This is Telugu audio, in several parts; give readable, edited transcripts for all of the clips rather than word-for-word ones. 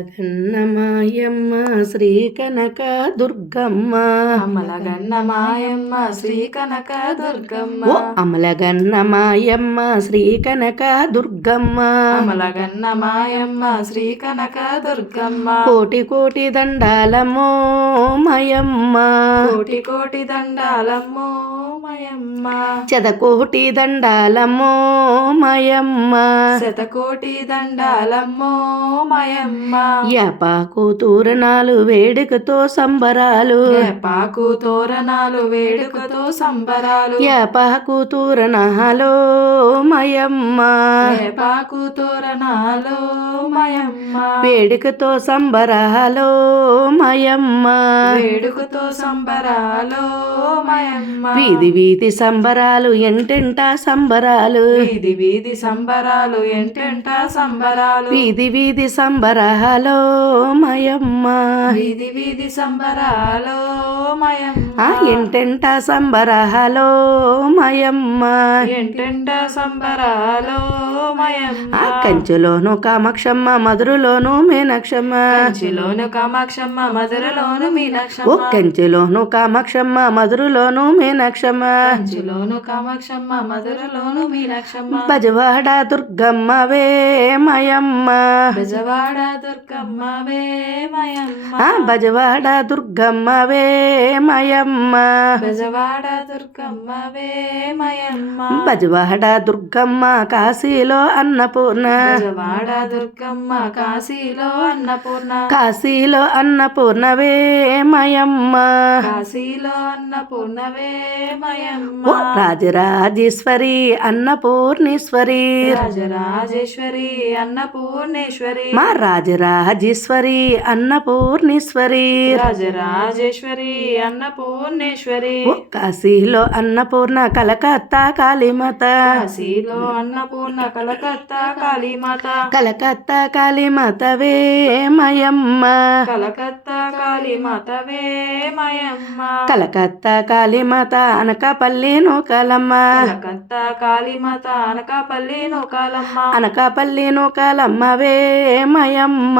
గన్నమాయమ్మ శ్రీ కనక దుర్గమ్మ అమలగన్నమాయమ్మ శ్రీ కనక దుర్గమ్మ ఓ అమలగన్నమాయమ్మ శ్రీ కనక దుర్గమ్మ అమలగన్నమాయమ్మ శ్రీ కనక దుర్గమ్మ కోటి కోటి దండాలమ్మో మయమ్మ కోటి కోటి దండాలమ్మో మయమ్మ శతకోటి దండాలమ్మో మయమ్మ శతకోటి దండాలమ్మో మయమ్మ యాపాకు తోరణాలు వేడుకతో సంబరాలు పాకు తోరణాలు వేడుకతో సంబరాలు యాపాకు తోరణాలు మయమ్మ పాకు తోరణాలు మయమ్మ వేడుకతో సంబరాలు మయమ్మ వేడుకతో సంబరాలు మయమ్మ వీధి వీధి సంబరాలు ఎంటెంట సంబరాలు వీధి వీధి సంబరాలు ఎంటెంట సంబరాలు వీధి వీధి సంబరాలు మయమ్మ వీధి వీధి సంబరాలు మయమ్మ ఎంటెంట సంబరాలు మయమ్మ ఎంటెంట సంబరాలు మయమ్మ కంచెలోను కామాక్షమ్మ మధురలోను మీనాక్షమ్మ కంచిలోను కామాక్షమ్మ మధురలోను మీనాక్షమ్మ కంచెలోను కామాక్షమ్మ మధురలోను మీనాక్షమ్మ కంచిలోను కామాక్షమ్మ మధురలోను మీనాక్షమ్మ బజవాడ దుర్గమ్మవే మయమ్మ బెజవాడ దుర్గమ్మ వే మయమ్మ బజవాడ దుర్గమ్మవే మయమ్మ బెజవాడ దుర్గమ్మ వే మయమ్మ బజవాడ దుర్గమ్మ కాశీలో అన్నపూర్ణ బెజవాడ దుర్గమ్మ కాశీలో అన్నపూర్ణ కాశీలో అన్నపూర్ణవే మయమ్మ కాశీలో అన్నపూర్ణవే మయమ్మ ఓ రాజరాజేశ్వరి అన్నపూర్ణేశ్వరి రాజరాజేశ్వరి అన్నపూర్ణేశ్వరి మా రాజరాజేశ్వరి అన్నపూర్ణేశ్వరి రాజరాజేశ్వరి అన్నపూర్ణేశ్వరి ఓ కాశీలో అన్నపూర్ణ కలకత్తా కాళీమాత కాశీలో అన్నపూర్ణ కలకత్తా కాళీమాత కలకత్తా కాళీమాతవే మయమ్మ కలకత్తా కాళీమాతవే మయమ్మ కలకత్తా కాళీమాత అనకాపల్లి నూకాలమ్మ కలకత్తా కాళీమాత అనకాపల్లి నూకాలమ్మ అనకాపల్లి నూకాలమ్మవే మయమ్మ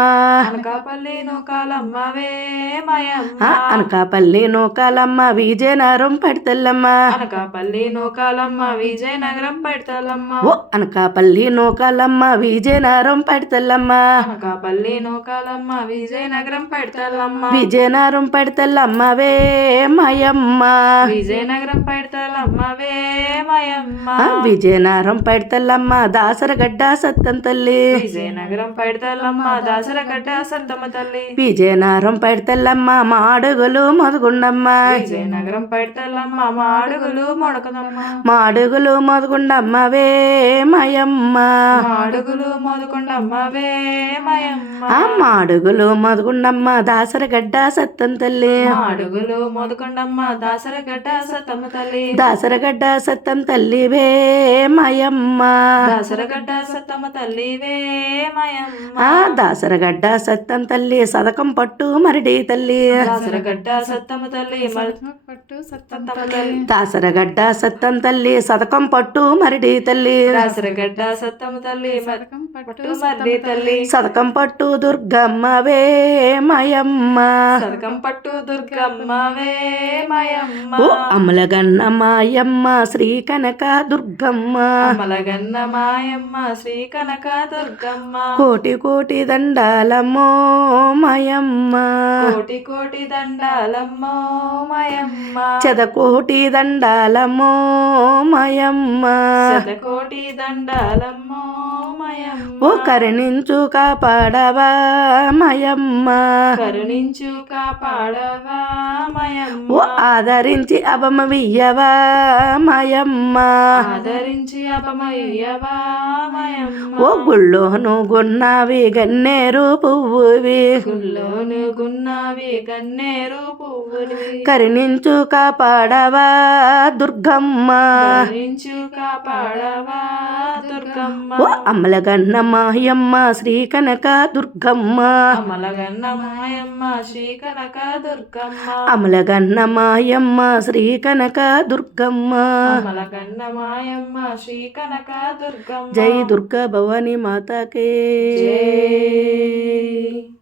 అనకాపల్లి నూకాలమ్మవే మయమ్మ అనకాపల్లి నూకాలమ్మ విజయనగరం పడితెల్లమ్మ అనకాపల్లి నూకాలమ్మ విజయనగరం పడతలమ్మ ఓ అనకాపల్లి నూకాలమ్మ విజయనగరం పడితెల్లమ్మ అనకాపల్లి నూకాలమ్మ విజయనగరం పడతలమ్మ విజయనగరం పడితెల్లమ్మవే మయమ్మ విజయనగరం పడతలమ్మవే మయమ్మ విజయనగరం పడితెల్లమ్మ దాసరగడ్డ సత్తం తల్లి విజయనగరం పడతలమ్మ దాసరగడ్డ సత్తమ్మ తల్లి విజయనగరం పడితెల్లమ్మ మాడుగులు మొదగుండమ్మ విజయనగరం పడతలమ్మ మాడుగులు మొడకదమ్మ మాడుగులు మొదగుండమ్మవే మయమ్మ మాడుగులు మోదుకొండమ్మవే మయమ్మ మాడుగులు మొదగుండమ్మ దాసరగడ్డ సత్తం తల్లి మాడుగులు మోదుకొండమ్మ దాసరగడ్డ సత్తమ్మ తల్లి దాసరగడ్డ సత్తం తల్లివే మయమ్మ దాసరగడ్డ సత్తమ్మ తల్లివే మయమ్మ దాసరగడ్డ సత్తం తల్లి సదకం పట్టు మరిడి తల్లి దాసరగడ్డ సత్తమ్మ తల్లి పట్టు సత్తమ్మ తల్లి దాసరగడ్డ సత్తం తల్లి సదకం పట్టు మరిడి తల్లి దాసరగడ్డ సత్తమ్మ తల్లి పట్టు మర్రి తల్లి సదకం పట్టు దుర్గమ్మవే మయమ్మ సదకం పట్టు దుర్గమ్మవే మయమ్మ ఓ అమలగన్న మాయమ్మ శ్రీ కనక దుర్గమ్మ అమలగన్న మాయమ్మ శ్రీ కనక దుర్గమ్మ కోటి కోటి దండాలమ్మో మయమ్మ కోటి కోటి దండాలమ్మో మయమ్మ శతకోటి దండాలమ్మో మయమ్మ శతకోటి దండాలమ్మో మయమ్మ ఓ కరుణించు కాపాడవా మయమ్మ కరుణించు కాపాడవా మయమ్మ ఓ ఆదరించి అభమవియ్యవా మయమ్మ ఆదరించి అపమయ్యవా మయమ్మ ఓ గుళ్ళోను గున్నావి గన్నేరు పువ్వువి గుల్లోను గున్నావి గన్నేరు పువ్వులు కరుణించు కాపాడవా దుర్గమ్మ కరుణించు కాపాడవా దుర్గమ్మ ఓ అమలగన్న మాయమ్మ శ్రీ కనక దుర్గమ్మ అమలగన్న మాయమ్మ శ్రీ కనక దుర్గమ్మ అమలగన్న మాయమ్మ శ్రీ కనక దుర్గమ్మ అమలగన్న మాయమ్మ శ్రీ కనక దుర్గమ్మ జై దుర్గా భవానీ మాతాకే జై